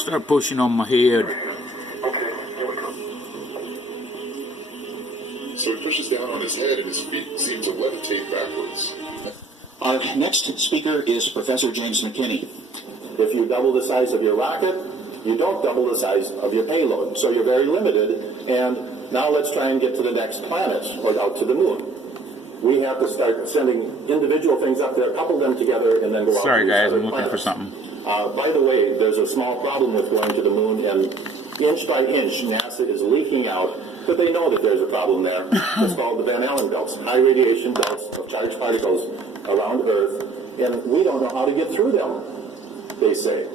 Start pushing on my head. Okay, here we go. So he pushes down on his head and his feet seem to levitate backwards. Our next speaker is Professor James McKinney. If you double the size of your rocket, you don't double the size of your payload. So you're very limited. And now let's try and get to the next planet or out to the moon. We have to start sending individual things up there, couple them together, and then go out. Sorry, to guys, I'm planets. looking for something. By the way, there's a small problem with going to the moon, and inch by inch, NASA is leaking out that they know that there's a problem there. It's called the Van Allen belts, high radiation belts of charged particles around Earth, and we don't know how to get through them, they say.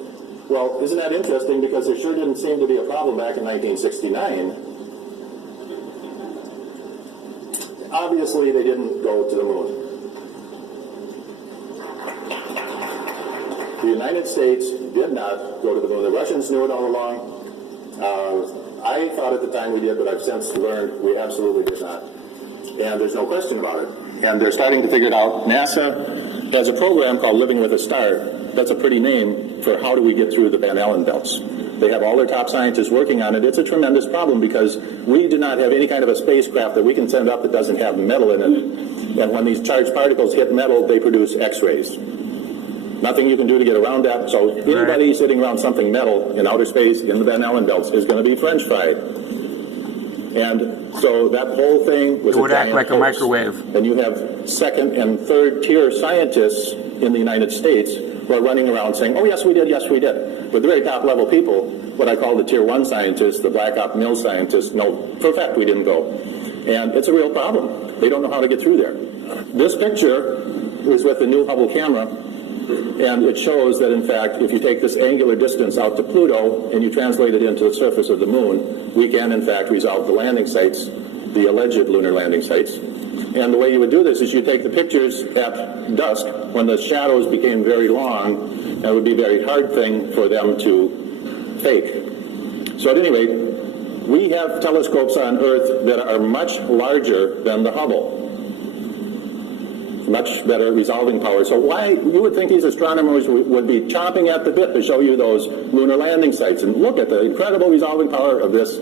Well, isn't that interesting? Because there sure didn't seem to be a problem back in 1969. Obviously, they didn't go to the moon. The United States did not go to the moon. The Russians knew it all along. I thought at the time we did, but I've since learned we absolutely did not. And there's no question about it. And they're starting to figure it out. NASA has a program called Living with a Star. That's a pretty name for how do we get through the Van Allen belts. They have all their top scientists working on it. It's a tremendous problem because we do not have any kind of a spacecraft that we can send up that doesn't have metal in it. And when these charged particles hit metal, they produce X-rays. Nothing you can do to get around that. So anybody sitting around something metal in outer space in the Van Allen belts is going to be French fried. And so that whole thing was it would act like a microwave. And you have second and third tier scientists in the United States who are running around saying, oh, yes, we did, But the very top level people, what I call the tier one scientists, the black op mill scientists, know for a fact we didn't go. And it's a real problem. They don't know how to get through there. This picture is with the new Hubble camera. And it shows that, in fact, if you take this angular distance out to Pluto and you translate it into the surface of the moon, we can, in fact, resolve the landing sites, the alleged lunar landing sites. And the way you would do this is you take the pictures at dusk when the shadows became very long, and it would be a very hard thing for them to fake. So at any rate, we have telescopes on Earth that are much larger than the Hubble. Much better resolving power. So why, you would think these astronomers would be chomping at the bit to show you those lunar landing sites. And look at the incredible resolving power of this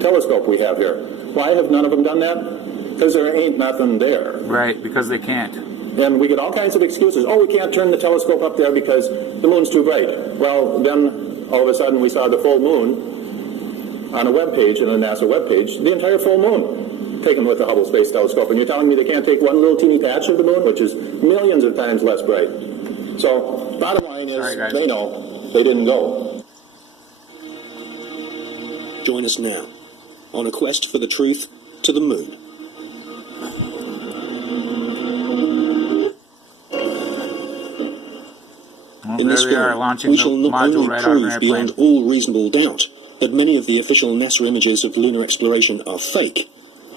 telescope we have here. Why have none of them done that? Because there ain't nothing there. Right, because they can't. And we get all kinds of excuses. Oh, we can't turn the telescope up there because the moon's too bright. Well, then all of a sudden we saw the full moon on a web page, in a NASA web page, the entire full moon taken with the Hubble Space Telescope. And you're telling me they can't take one little teeny patch of the moon, which is millions of times less bright. So, bottom line is, they know they didn't go. Join us now on a quest for the truth to the moon. Well, in this film, we shall not only prove beyond all reasonable doubt that many of the official NASA images of lunar exploration are fake,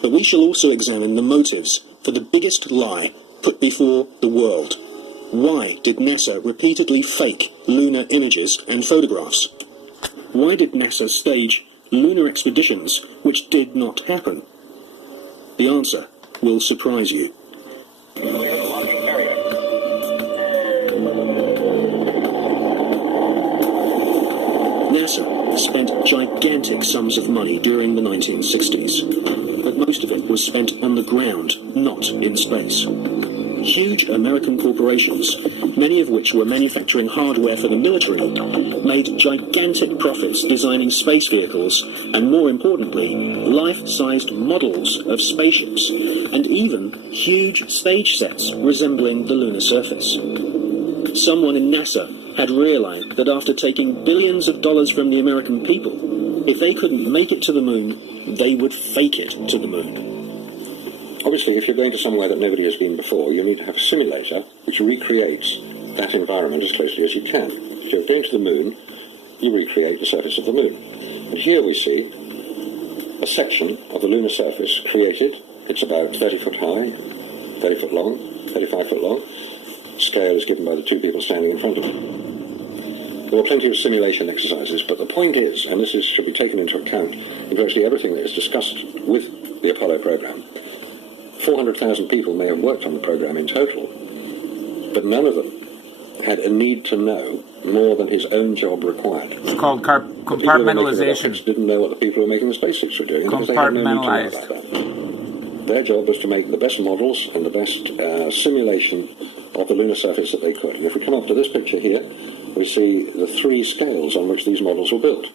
but we shall also examine the motives for the biggest lie put before the world. Why did NASA repeatedly fake lunar images and photographs? Why did NASA stage lunar expeditions which did not happen? The answer will surprise you. NASA spent gigantic sums of money during the 1960s, but most of it was spent on the ground, not in space. Huge American corporations, many of which were manufacturing hardware for the military, made gigantic profits designing space vehicles and, more importantly, life-sized models of spaceships, and even huge stage sets resembling the lunar surface. Someone in NASA had realized that after taking billions of dollars from the American people, if they couldn't make it to the moon, they would fake it to the moon. Obviously, if you're going to somewhere that nobody has been before, you need to have a simulator which recreates that environment as closely as you can. If you're going to the moon, you recreate the surface of the moon. And here we see a section of the lunar surface created. It's about 30 foot high, 30 foot long, 35 foot long. Scale is given by the two people standing in front of it. There were plenty of simulation exercises, but the point is, and this should be taken into account in virtually everything that is discussed with the Apollo program, 400,000 people may have worked on the program in total, but none of them had a need to know more than his own job required. It's called The people who were making the compartmentalization. rockets didn't know what the people who were making the spaceships were doing because they had no need to know Compartmentalized. about that. Their job was to make the best models and the best simulation of the lunar surface that they could. And if we come up to this picture here, we see the three scales on which these models were built.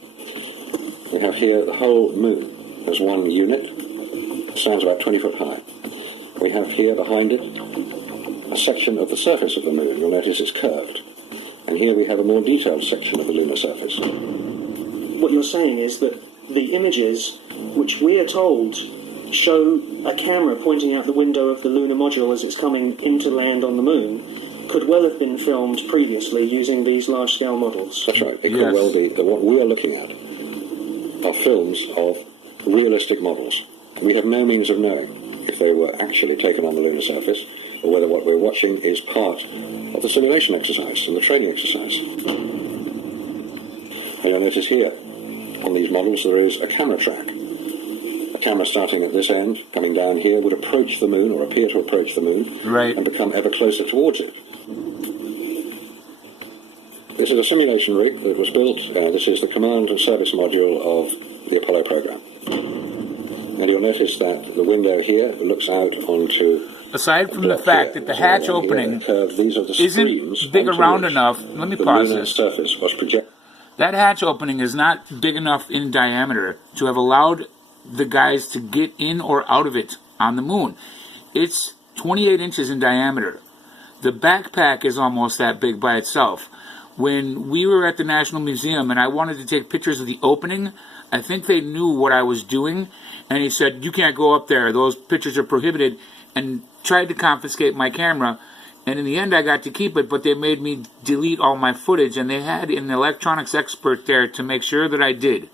We have here the whole moon as one unit. It sounds about 20 foot high. We have here behind it a section of the surface of the moon. You'll notice it's curved. And here we have a more detailed section of the lunar surface. What you're saying is that the images, which we are told show a camera pointing out the window of the lunar module as it's coming into land on the moon, could well have been filmed previously using these large-scale models. That's right. It Yes. could well be that what we are looking at are films of realistic models. We have no means of knowing if they were actually taken on the lunar surface or whether what we're watching is part of the simulation exercise and the training exercise. And you'll notice here on these models there is a camera track. A camera starting at this end, coming down here, would approach the moon or appear to approach the moon Right. and become ever closer towards it. This is a simulation rig that was built. This is the command and service module of the Apollo program. And you'll notice that the window here looks out onto... Aside from the fact that the hatch opening These are the isn't screens big onto around which enough. Let me the pause lunar this. surface was projected. That hatch opening is not big enough in diameter to have allowed the guys to get in or out of it on the moon. It's 28 inches in diameter. The backpack is almost that big by itself. When we were at the National Museum and I wanted to take pictures of the opening, I think they knew what I was doing, and he said, "You can't go up there, those pictures are prohibited," and tried to confiscate my camera. And in the end I got to keep it, but they made me delete all my footage, and they had an electronics expert there to make sure that I did,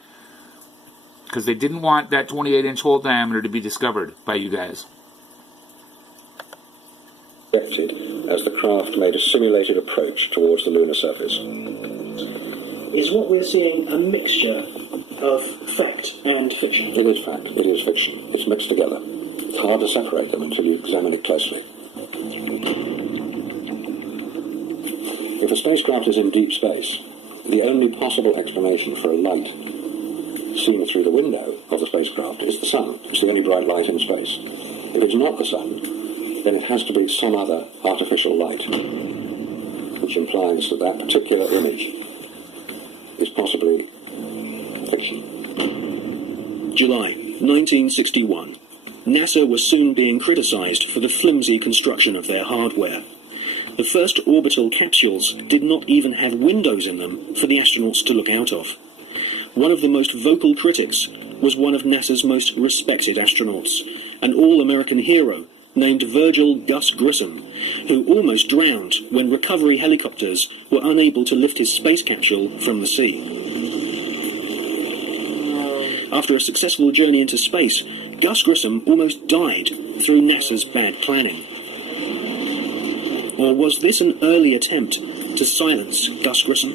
because they didn't want that 28-inch hole diameter to be discovered by you guys. As the craft made a simulated approach towards the lunar surface. Is what we're seeing a mixture of fact and fiction? It is fact, it is fiction. It's mixed together. It's hard to separate them until you examine it closely. If a spacecraft is in deep space, the only possible explanation for a light seen through the window of the spacecraft is the sun. It's the only bright light in space. If it's not the sun, then it has to be some other artificial light, which implies that that particular image is possibly fiction. July 1961. NASA was soon being criticized for the flimsy construction of their hardware. The first orbital capsules did not even have windows in them for the astronauts to look out of. One of the most vocal critics was one of NASA's most respected astronauts, an all-American hero named Virgil Gus Grissom, who almost drowned when recovery helicopters were unable to lift his space capsule from the sea. After a successful journey into space, Gus Grissom almost died through NASA's bad planning. Or was this an early attempt to silence Gus Grissom?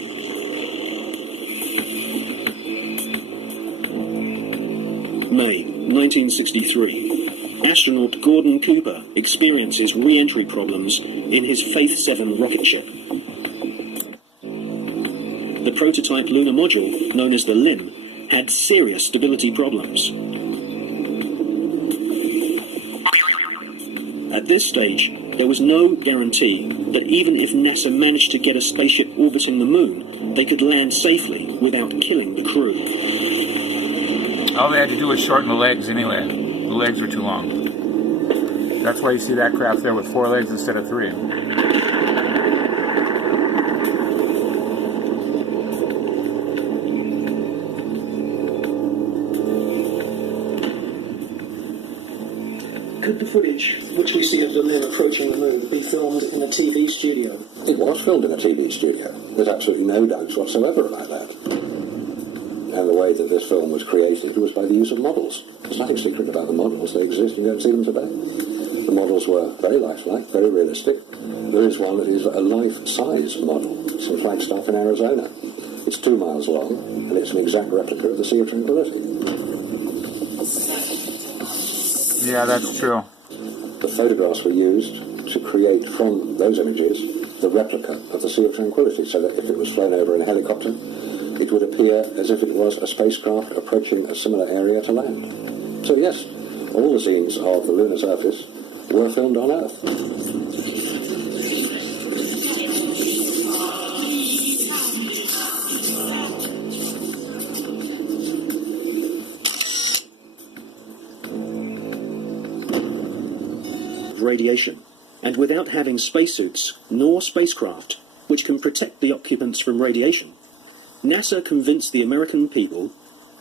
May 1963. Astronaut Gordon Cooper experiences re-entry problems in his Faith 7 rocket ship. The prototype lunar module, known as the LIM, had serious stability problems. At this stage, there was no guarantee that even if NASA managed to get a spaceship orbiting the moon, they could land safely without killing the crew. All they had to do was shorten the legs anyway. The legs were too long. That's why you see that craft there with 4 legs instead of 3. Could the footage, which we see of the LIM approaching the moon, be filmed in a TV studio? It was filmed in a TV studio. There's absolutely no doubts whatsoever about that. And the way that this film was created was by the use of models. There's nothing secret about the models. They exist. You don't see them today. The models were very lifelike, very realistic. There is one that is a life-size model. It's in Flagstaff in Arizona. It's 2 miles long, and it's an exact replica of the Sea of Tranquility. Yeah, that's true. The photographs were used to create from those images the replica of the Sea of Tranquility, so that if it was flown over in a helicopter, it would appear as if it was a spacecraft approaching a similar area to land. So yes, all the scenes of the lunar surface were filmed on Earth. Radiation, and without having spacesuits nor spacecraft which can protect the occupants from radiation, NASA convinced the American people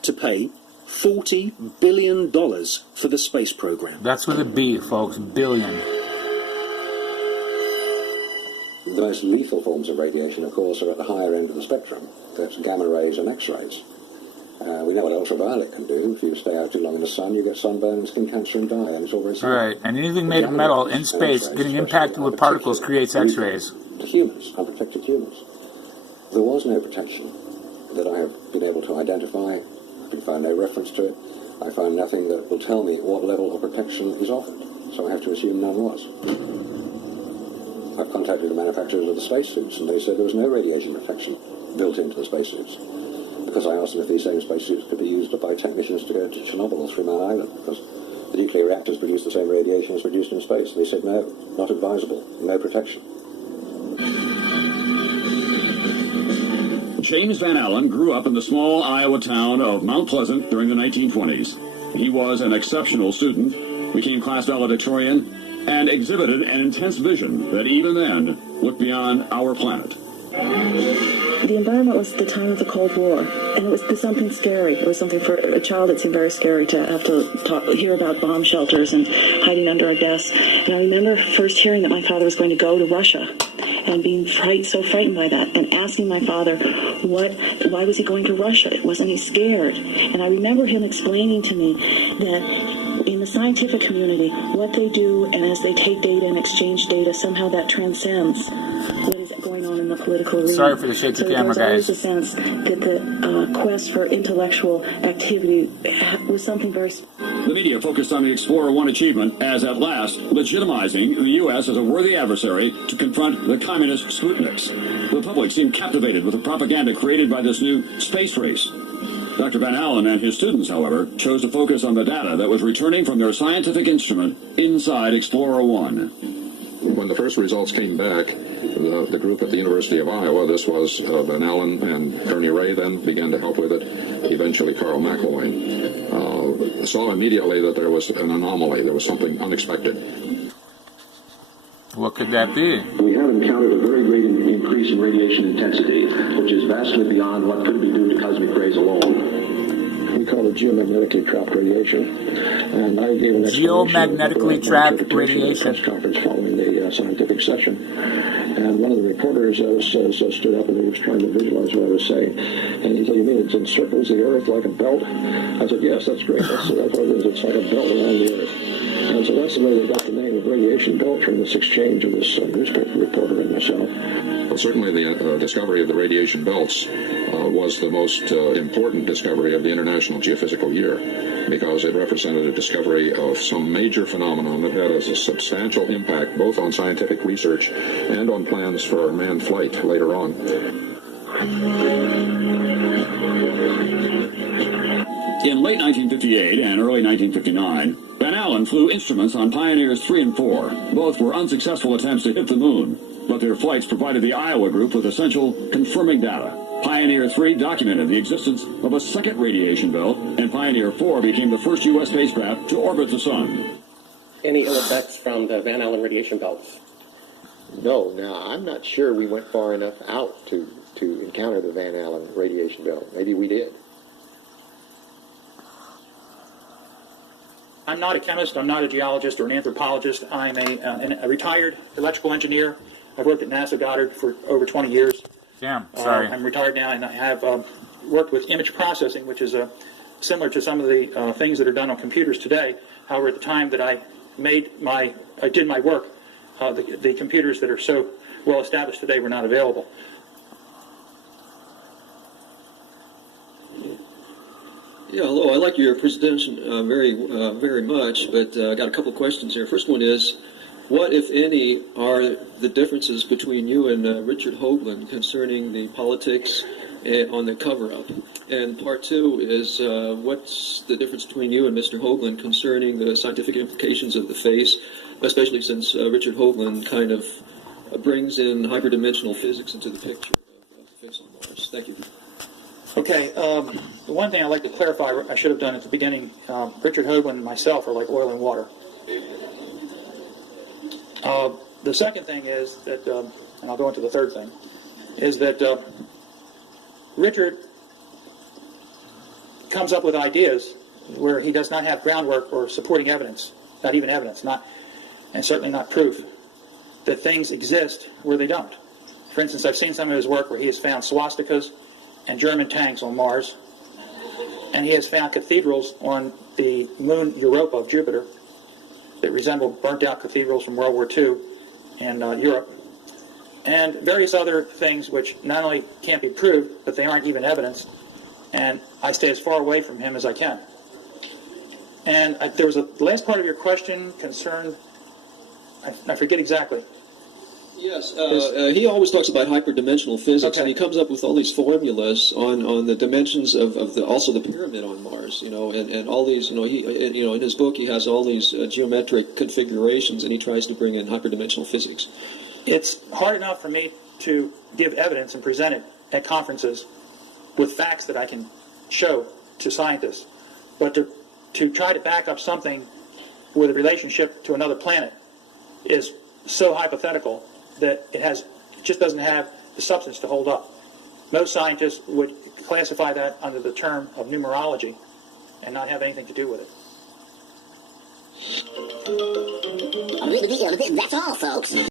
to pay $40 billion for the space program. That's with a B, folks. Billion. The most lethal forms of radiation, of course, are at the higher end of the spectrum. That's gamma rays and X-rays. We know what ultraviolet can do. If you stay out too long in the sun, you get sunburn, skin cancer, and die, and it's all very simple. Right, and anything made of metal in space getting impacted with particles creates X-rays. To humans, unprotected humans. There was no protection that I have been able to identify. I can find no reference to it. I find nothing that will tell me what level of protection is offered. So I have to assume none was. I've contacted the manufacturers of the spacesuits, and they said there was no radiation protection built into the spacesuits. Because I asked them if these same spacesuits could be used by technicians to go to Chernobyl or 3 Mile Island, because the nuclear reactors produce the same radiation as produced in space. And they said, no, not advisable, no protection. James Van Allen grew up in the small Iowa town of Mount Pleasant during the 1920s. He was an exceptional student, became class valedictorian, and exhibited an intense vision that even then looked beyond our planet. The environment was the time of the Cold War, and it was something scary. It was something for a child that seemed very scary to have to hear about bomb shelters and hiding under a desk. And I remember first hearing that my father was going to go to Russia and being so frightened by that, and asking my father, why was he going to Russia? Wasn't he scared? And I remember him explaining to me that in the scientific community, what they do, and as they take data and exchange data, somehow that transcends what is going on in the political arena. Sorry for the shaky camera, guys. There was always a sense that the quest for intellectual activity was something very... The media focused on the Explorer 1 achievement as, at last, legitimizing the U.S. as a worthy adversary to confront the communist Sputniks. The public seemed captivated with the propaganda created by this new space race. Dr. Van Allen and his students, however, chose to focus on the data that was returning from their scientific instrument inside Explorer 1. When the first results came back, the group at the University of Iowa, this was Van Allen and Ernie Ray, then began to help with it, eventually Carl McElwain, saw immediately that there was an anomaly, there was something unexpected. What could that be? We have encountered a very great increase in radiation intensity, which is vastly beyond what could be due to cosmic rays alone. We call it geomagnetically trapped radiation. And I gave an geomagnetically trapped radiation press conference following the scientific session. And one of the reporters stood up and he was trying to visualize what I was saying. And he said, "You mean it encircles the Earth like a belt?" I said, "Yes, that's great. That's what it is. It's like a belt around the Earth." And so that's the way they got the name of radiation belt from this exchange of this newspaper reporter and myself. Well, certainly the discovery of the radiation belts was the most important discovery of the International Geophysical Year, because it represented a discovery of some major phenomenon that had a substantial impact both on scientific research and on plans for manned flight later on. In late 1958 and early 1959, Van Allen flew instruments on Pioneers 3 and 4. Both were unsuccessful attempts to hit the moon, but their flights provided the Iowa group with essential confirming data. Pioneer 3 documented the existence of a second radiation belt, and Pioneer 4 became the first U.S. spacecraft to orbit the sun. Any ill effects from the Van Allen radiation belts? No. Now, I'm not sure we went far enough out to encounter the Van Allen radiation belt. Maybe we did. I'm not a chemist, I'm not a geologist or an anthropologist. I'm a retired electrical engineer. I've worked at NASA Goddard for over 20 years. Damn, sorry. I'm retired now, and I have worked with image processing, which is similar to some of the things that are done on computers today. However, at the time that I did my work, the computers that are so well established today were not available. Yeah, hello. I like your presentation very much, but I got a couple of questions here. First one is, What, if any, are the differences between you and Richard Hoagland concerning the politics on the cover-up? And part two is, what's the difference between you and Mr. Hoagland concerning the scientific implications of the face, especially since Richard Hoagland kind of brings in hyperdimensional physics into the picture of the face on Mars? Thank you. Okay, the one thing I'd like to clarify, I should have done at the beginning, Richard Hoagland and myself are like oil and water. The second thing is that, and I'll go into the third thing, is that Richard comes up with ideas where he does not have groundwork or supporting evidence, not even evidence, and certainly not proof, that things exist where they don't. For instance, I've seen some of his work where he has found swastikas and German tanks on Mars, and he has found cathedrals on the moon Europa of Jupiter that resemble burnt-out cathedrals from World War II in Europe, and various other things which not only can't be proved, but they aren't even evidenced, and I stay as far away from him as I can. And there was the last part of your question concerned, I forget exactly. Yes, he always talks about hyperdimensional physics, and he comes up with all these formulas on the dimensions of also the pyramid on Mars, and all these, in his book he has all these geometric configurations, and he tries to bring in hyperdimensional physics. It's hard enough for me to give evidence and present it at conferences with facts that I can show to scientists, but to try to back up something with a relationship to another planet is so hypothetical that it just doesn't have the substance to hold up. Most scientists would classify that under the term of numerology and not have anything to do with it. That's all, folks.